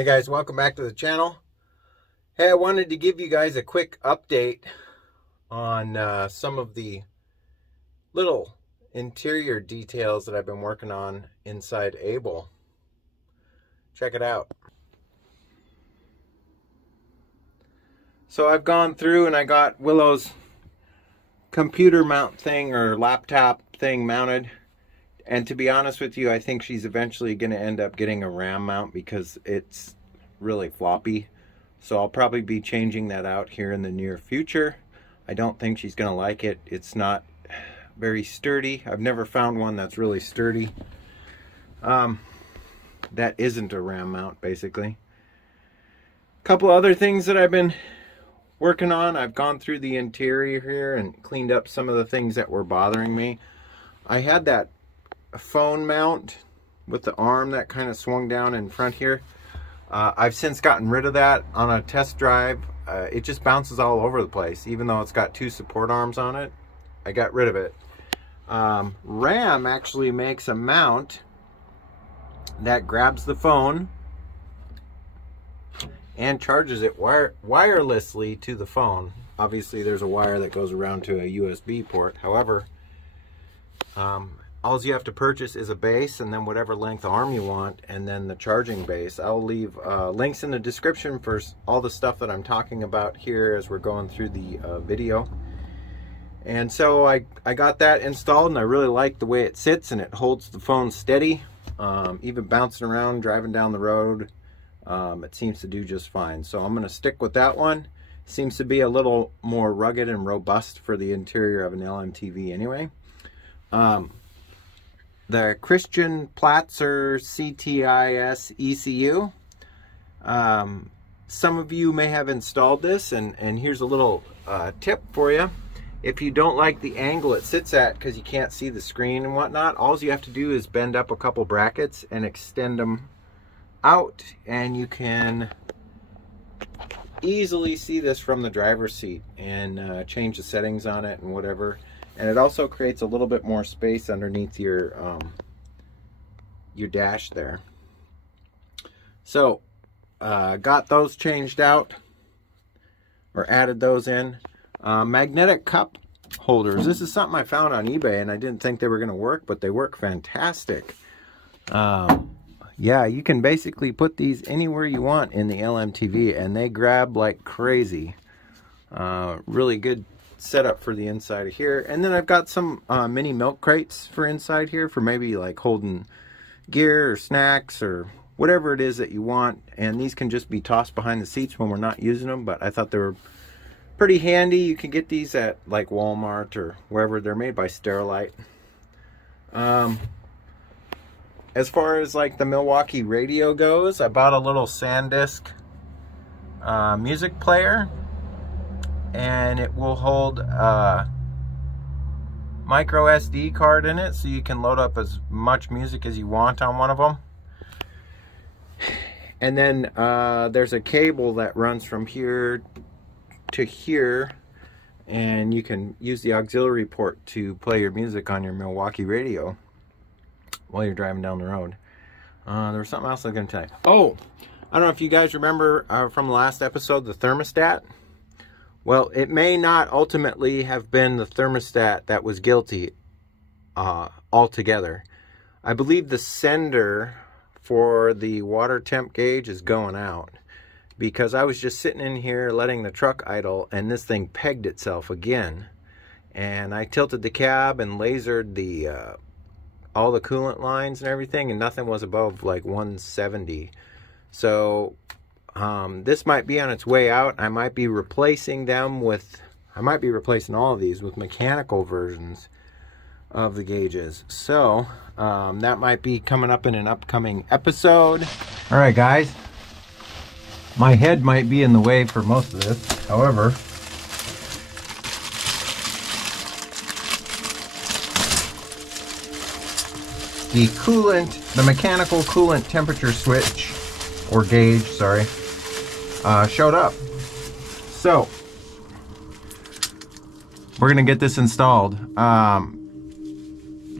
Hey guys, welcome back to the channel. Hey, I wanted to give you guys a quick update on some of the little interior details that I've been working on inside Abel. Check it out. So I've gone through and I got Willow's computer mount thing or laptop thing mounted. And to be honest with you, I think she's eventually going to end up getting a RAM mount because it's really floppy. So I'll probably be changing that out here in the near future. I don't think she's going to like it. It's not very sturdy. I've never found one that's really sturdy. That isn't a RAM mount, basically. A couple other things that I've been working on. I've gone through the interior here and cleaned up some of the things that were bothering me. I had that phone mount with the arm that kind of swung down in front here. I've since gotten rid of that on a test drive. It just bounces all over the place, even though it's got two support arms on it. I got rid of it. RAM actually makes a mount that grabs the phone and charges it wirelessly to the phone. Obviously there's a wire that goes around to a USB port. However, all you have to purchase is a base and then whatever length arm you want, and then the charging base. I'll leave links in the description for all the stuff that I'm talking about here as we're going through the video. And so I got that installed, and I really like the way it sits, and it holds the phone steady. Even bouncing around, driving down the road, it seems to do just fine. So I'm going to stick with that one. Seems to be a little more rugged and robust for the interior of an LMTV anyway. The Christian Platzer CTIS ECU. Some of you may have installed this, and here's a little tip for you. If you don't like the angle it sits at because you can't see the screen and whatnot, all you have to do is bend up a couple brackets and extend them out, and you can easily see this from the driver's seat and change the settings on it and whatever. And it also creates a little bit more space underneath your dash there. So got those changed out, or added those in. Magnetic cup holders. This is something I found on eBay and I didn't think they were going to work, but they work fantastic. Yeah, you can basically put these anywhere you want in the LMTV and they grab like crazy. Really good setup for the inside of here. And then I've got some mini milk crates for inside here for maybe like holding gear or snacks or whatever it is that you want. And these can just be tossed behind the seats when we're not using them, but I thought they were pretty handy. You can get these at like Walmart or wherever. They're made by Sterilite. As far as like the Milwaukee radio goes, I bought a little SanDisk music player, and it will hold a micro SD card in it, so you can load up as much music as you want on one of them. And then there's a cable that runs from here to here, and you can use the auxiliary port to play your music on your Milwaukee radio while you're driving down the road. There was something else I was going to tell you. Oh, I don't know if you guys remember from the last episode, the thermostat. Well, it may not ultimately have been the thermostat that was guilty altogether. I believe the sender for the water temp gauge is going out, because I was just sitting in here letting the truck idle and this thing pegged itself again. And I tilted the cab and lasered the all the coolant lines and everything, and nothing was above like 170. So this might be on its way out. I might be replacing them with, I might be replacing all of these with mechanical versions of the gauges. So that might be coming up in an upcoming episode. All right, guys. My head might be in the way for most of this. However, the coolant, the mechanical coolant temperature switch, or gauge, sorry, showed up. So we're gonna get this installed.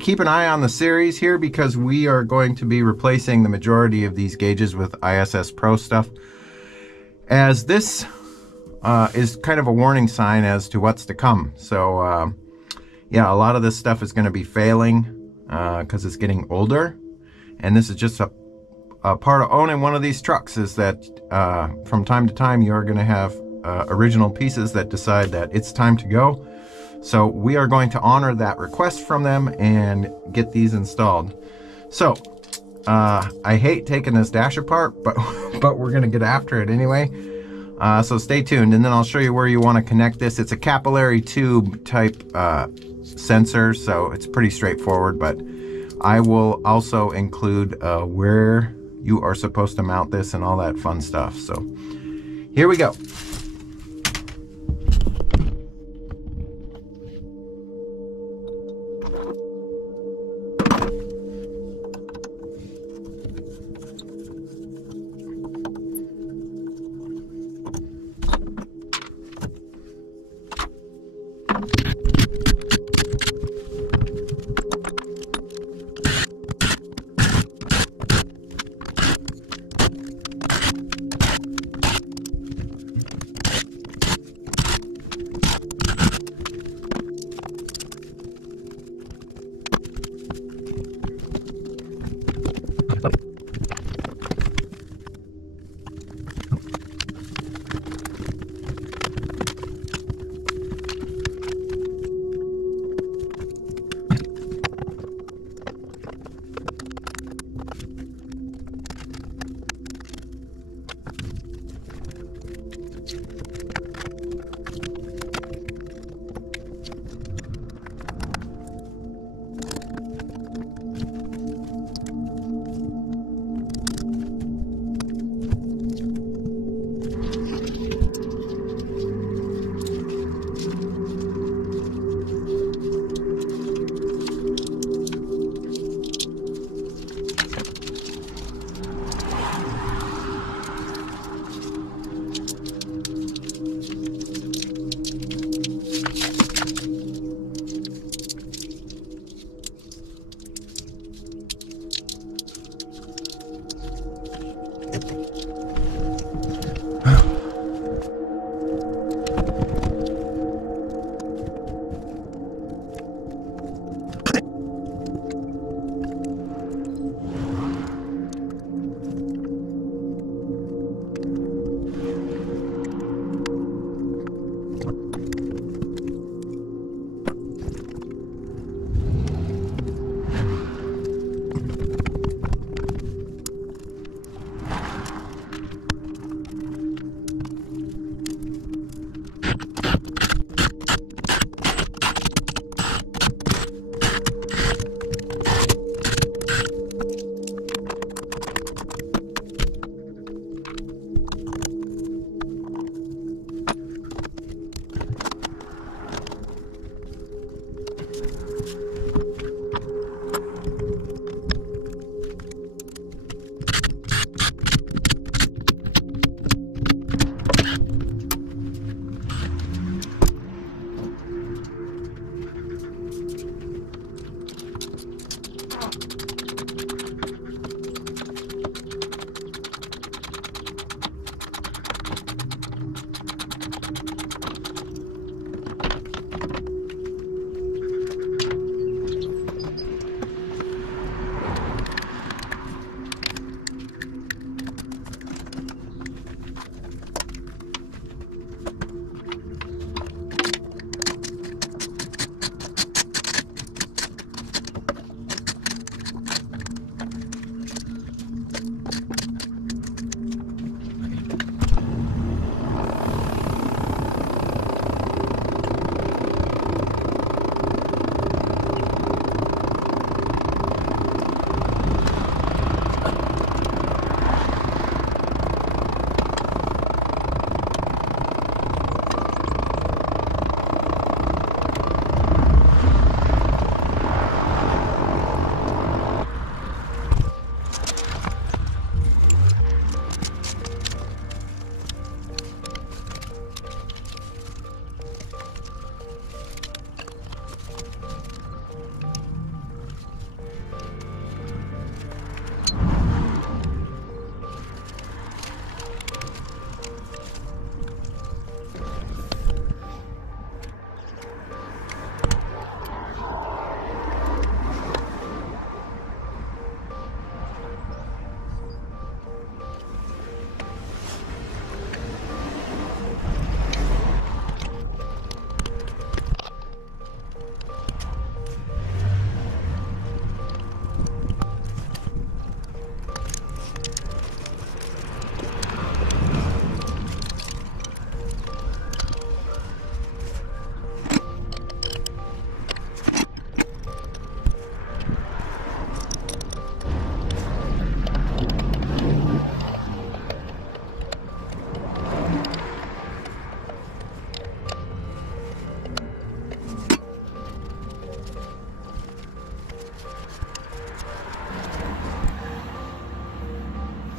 keep an eye on the series here because we are going to be replacing the majority of these gauges with ISSPRO stuff. As this is kind of a warning sign as to what's to come. So yeah, a lot of this stuff is going to be failing because it's getting older. And this is just a part of owning one of these trucks, is that from time to time you're going to have original pieces that decide that it's time to go. So we are going to honor that request from them and get these installed. So I hate taking this dash apart, but we're going to get after it anyway. So stay tuned, and then I'll show you where you want to connect this. It's a capillary tube type sensor, so it's pretty straightforward, but I will also include where you are supposed to mount this and all that fun stuff. So here we go.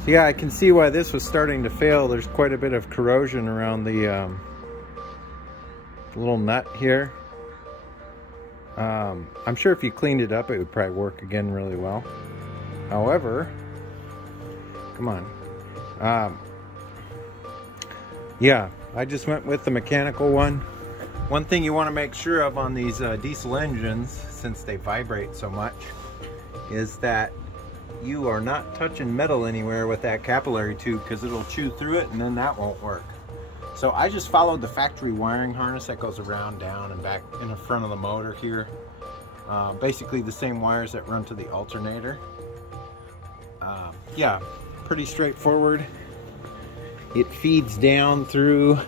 So yeah, I can see why this was starting to fail. There's quite a bit of corrosion around the little nut here. I'm sure if you cleaned it up, it would probably work again really well. However, come on. Yeah, I just went with the mechanical one. One thing you want to make sure of on these diesel engines, since they vibrate so much, is that you are not touching metal anywhere with that capillary tube, because it'll chew through it and then that won't work. So I just followed the factory wiring harness that goes around, down, and back in the front of the motor here. Basically the same wires that run to the alternator. Yeah, pretty straightforward. It feeds down through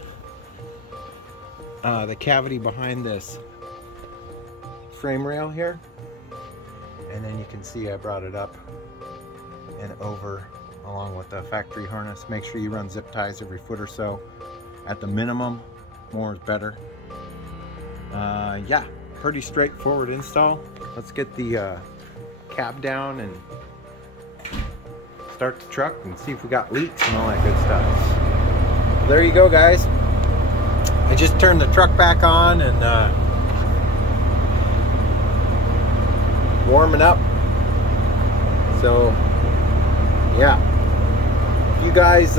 the cavity behind this frame rail here. And then you can see I brought it up and over along with the factory harness. Make sure you run zip ties every foot or so. At the minimum, more is better. Yeah, pretty straightforward install. Let's get the cab down and start the truck and see if we got leaks and all that good stuff. There you go, guys. I just turned the truck back on and warming up. So yeah, if you guys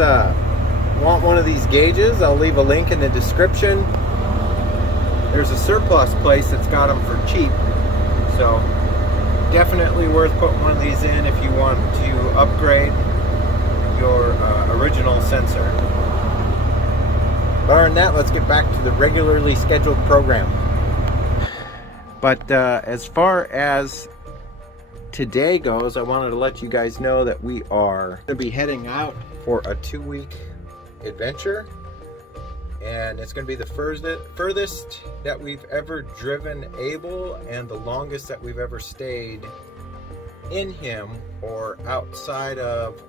want one of these gauges, I'll leave a link in the description. There's a surplus place that's got them for cheap, so definitely worth putting one of these in if you want to upgrade your original sensor. But other than that, let's get back to the regularly scheduled program. But as far as today goes, I wanted to let you guys know that we are going to be heading out for a 2-week adventure, and it's going to be the furthest that we've ever driven Abel and the longest that we've ever stayed in him or outside of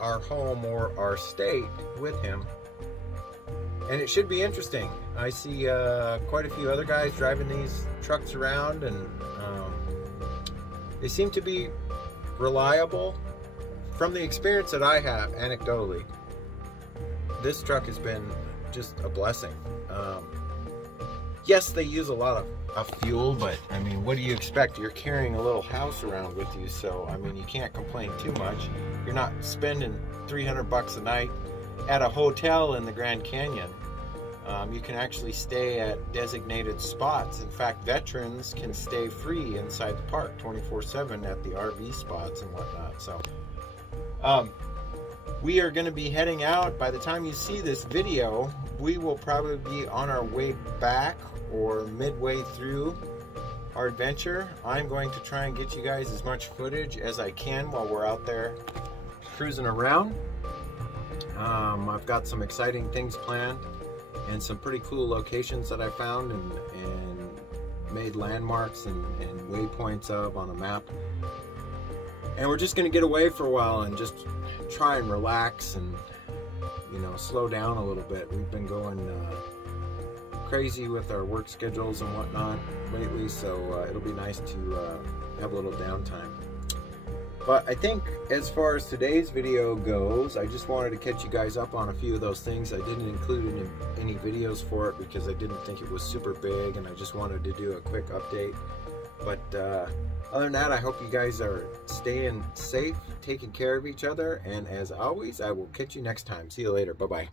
our home or our state with him. And it should be interesting. I see quite a few other guys driving these trucks around, and they seem to be reliable. From the experience that I have anecdotally, this truck has been just a blessing. Yes, they use a lot of fuel, but I mean, what do you expect? You're carrying a little house around with you, so I mean, you can't complain too much. You're not spending $300 a night at a hotel in the Grand Canyon. You can actually stay at designated spots. In fact, veterans can stay free inside the park 24/7 at the RV spots and whatnot. So we are going to be heading out. By the time you see this video, we will probably be on our way back or midway through our adventure. I'm going to try and get you guys as much footage as I can while we're out there cruising around. I've got some exciting things planned and some pretty cool locations that I found and made landmarks and waypoints of on a map. And we're just going to get away for a while and just try and relax and, you know, slow down a little bit. We've been going crazy with our work schedules and whatnot lately, so it'll be nice to have a little downtime. But I think as far as today's video goes, I just wanted to catch you guys up on a few of those things. I didn't include any videos for it because I didn't think it was super big, and I just wanted to do a quick update. But other than that, I hope you guys are staying safe, taking care of each other, and as always, I will catch you next time. See you later. Bye-bye.